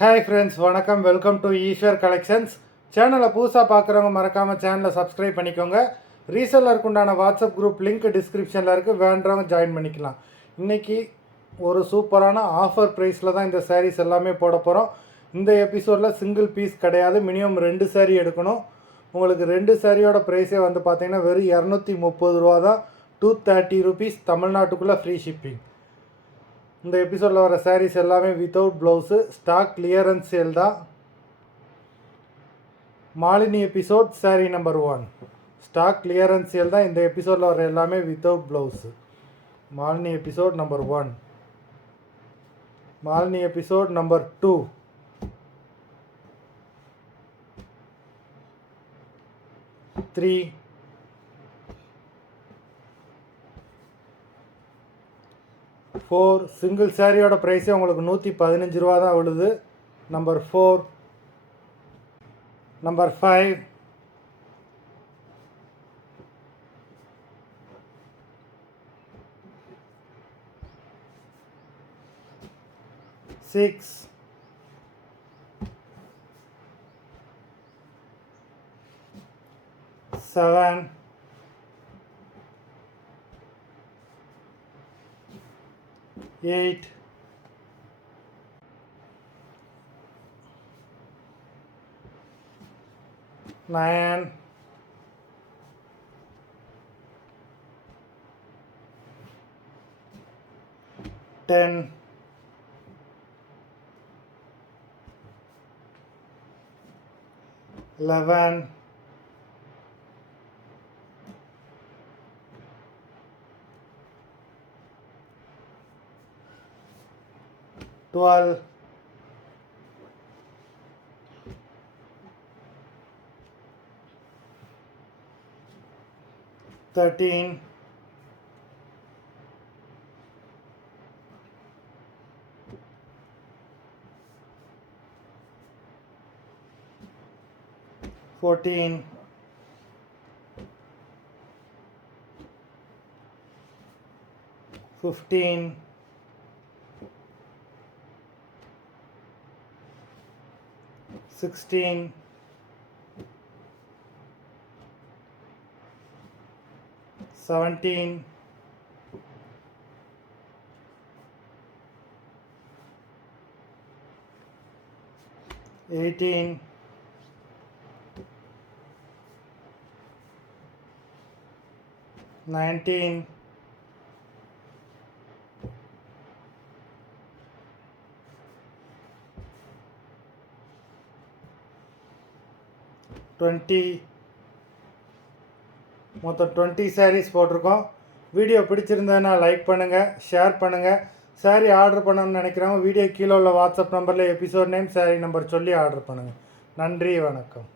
Hi friends, வணக்கம். Welcome to Eswar collections. சேனலை புதுசாக பார்க்குறவங்க மறக்காமல் சேனலை சப்ஸ்கிரைப் பண்ணிக்கோங்க. ரீசெல்லருக்கு உண்டான வாட்ஸ்அப் குரூப் லிங்க் டிஸ்கிரிப்ஷனில் இருக்குது, வேண்டவங்க ஜாயின் பண்ணிக்கலாம். இன்றைக்கி ஒரு சூப்பரான ஆஃபர் ப்ரைஸில் தான் இந்த சாரீஸ் எல்லாமே போட போகிறோம். இந்த எபிசோடில் சிங்கிள் பீஸ் கிடையாது, மினிமம் 2 சாரீ எடுக்கணும். உங்களுக்கு 2 சாரியோட ப்ரைஸே வந்து பார்த்திங்கன்னா வெறும் 230 ரூபா தான். 230 ருபீஸ், தமிழ்நாட்டுக்குள்ளே ஃப்ரீ ஷிப்பிங். இந்த எபிசோடில் வர சாரீஸ் எல்லாமே without blouse, stock clearance sale தான். Malini episode sari number 1 stock clearance sale தான். இந்த எபிசோடில் வர எல்லாமே without blouse. Malini episode number 1, Malini episode number 2, three, 4. Single சாரியோட ப்ரைஸே உங்களுக்கு 115 ரூபா தான் விழுது. Number 4, number 5, six, 7, 8, 9, 10, 11, 12, 13, 14, 15, 16, 17, 18, 19, 20. மொத்தம் 20 சாரீஸ் போட்டிருக்கோம். வீடியோ பிடிச்சிருந்ததுன்னா லைக் பண்ணுங்கள், ஷேர் பண்ணுங்கள். சாரீ ஆர்டர் பண்ணணும்னு நினைக்கிறவங்க வீடியோ கீழே உள்ள வாட்ஸ்அப் நம்பரில் எபிசோட் நேம், சாரீ நம்பர் சொல்லி ஆர்டர் பண்ணுங்கள். நன்றி, வணக்கம்.